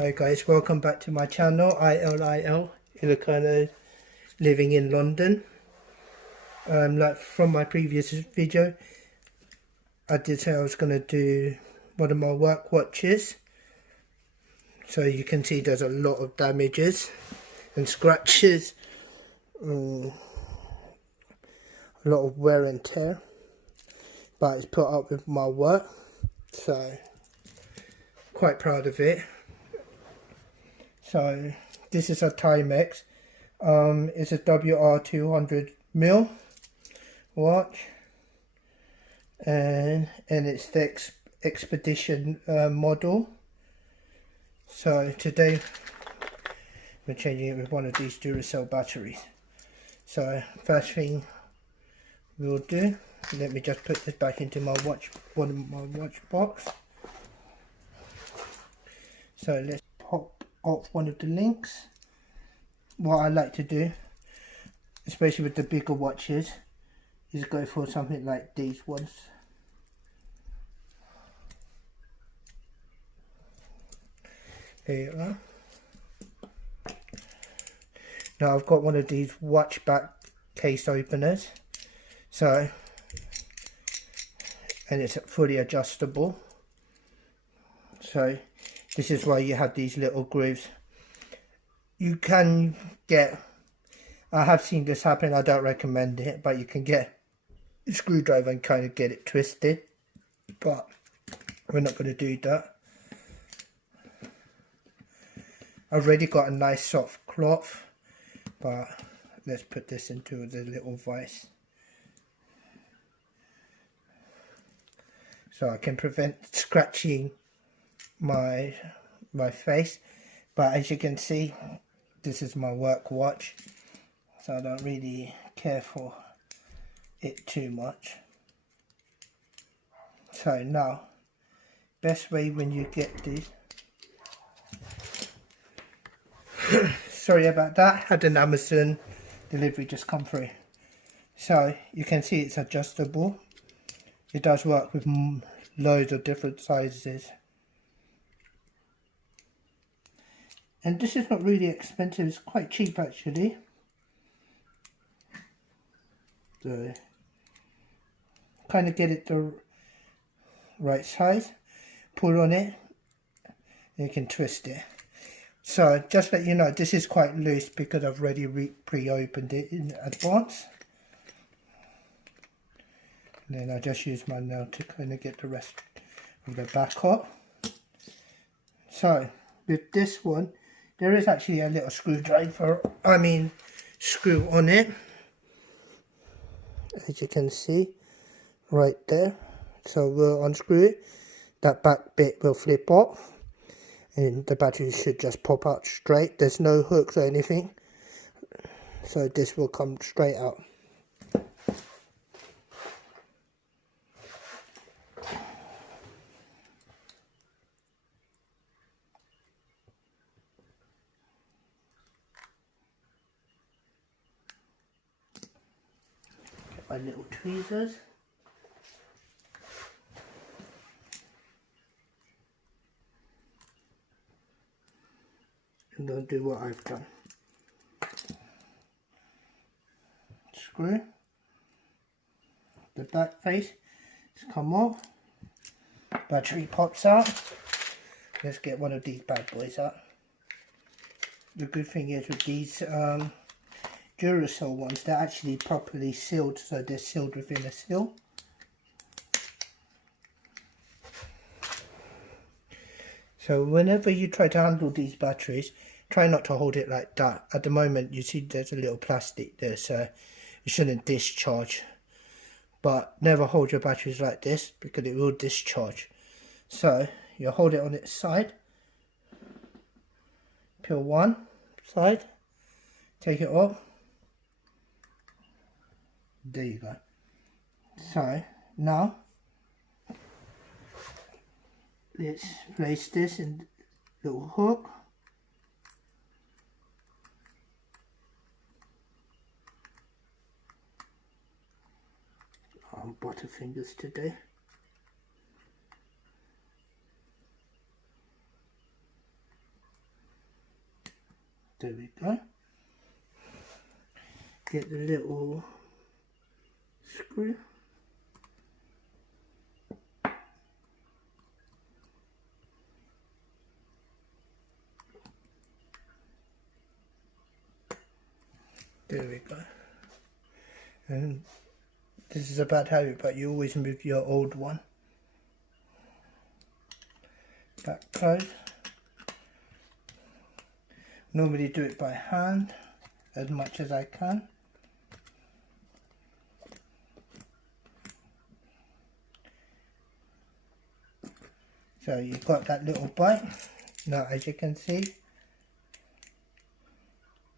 Hi guys, welcome back to my channel, ILIL, Ilocano, living in London. Like from my previous video, I did say I was going to do one of my work watches. So you can see there's a lot of damages and scratches, a lot of wear and tear, but it's put up with my work, so quite proud of it. So this is a TIMEX, it's a WR 200mm watch, and it's the Expedition model. So today we're changing it with one of these Duracell batteries. So first thing we'll do, let me just put this back into my watch box. So let's pop off one of the links. What I like to do, especially with the bigger watches, is go for something like these ones. Here you are. Now I've got one of these watch back case openers, so, and it's fully adjustable. So this is why you have these little grooves. You can get, I have seen this happen, I don't recommend it, but you can get a screwdriver and kind of get it twisted, but we're not going to do that. I've already got a nice soft cloth, but let's put this into the little vise so I can prevent scratching my face. But as you can see, this is my work watch, so I don't really care for it too much. So now, best way when you get these sorry about that, had an Amazon delivery just come through. So you can see it's adjustable. It does work with loads of different sizes. And this is not really expensive, it's quite cheap actually. So kind of get it the right size, pull on it, and you can twist it. So just let you know, this is quite loose because I've already pre-opened it in advance. And then I just use my nail to kind of get the rest of the back off. So with this one, there is actually a little screw on it, as you can see right there. So we'll unscrew it, that back bit will flip off, and the battery should just pop out straight. There's no hooks or anything, so this will come straight out. Get my little tweezers. And I'll do what I've done. Screw the back face, it's come off, battery pops out. Let's get one of these bad boys out. The good thing is with these Duracell ones, they're actually properly sealed, so they're sealed within a seal. So whenever you try to handle these batteries, try not to hold it like that. At the moment you see there's a little plastic there, so it shouldn't discharge. But never hold your batteries like this because it will discharge. So you hold it on its side, peel one side, take it off. There you go. So now let's place this in the little hook. I'm butterfingers today. There we go. Get the little screw. There we go. And this is a bad habit, but you always move your old one back close. Normally do it by hand as much as I can. So you've got that little bite. Now as you can see,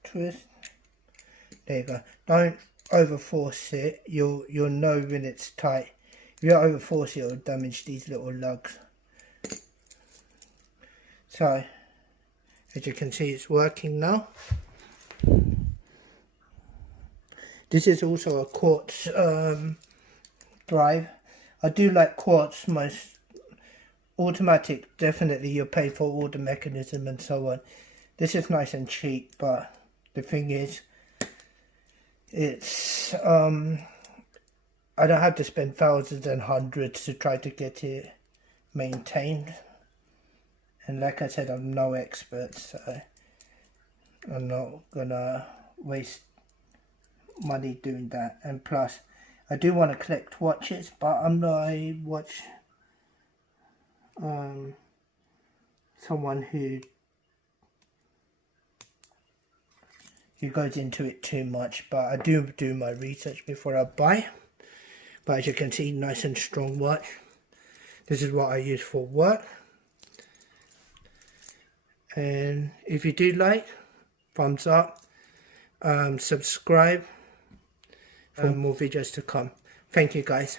twist. There you go. Don't over force it. You'll know when it's tight. If you over force it, it'll damage these little lugs. So as you can see, it's working now. This is also a quartz drive. I do like quartz most. Automatic, definitely you'll pay for all the mechanism and so on. This is nice and cheap, but the thing is, it's I don't have to spend thousands and hundreds to try to get it maintained. And like I said, I'm no expert, so I'm not gonna waste money doing that. And plus, I do want to collect watches, but I'm not a watch someone who goes into it too much, but I do my research before I buy. But as you can see, nice and strong watch. This is what I use for work. And if you do like, thumbs up, subscribe for more videos to come. Thank you guys.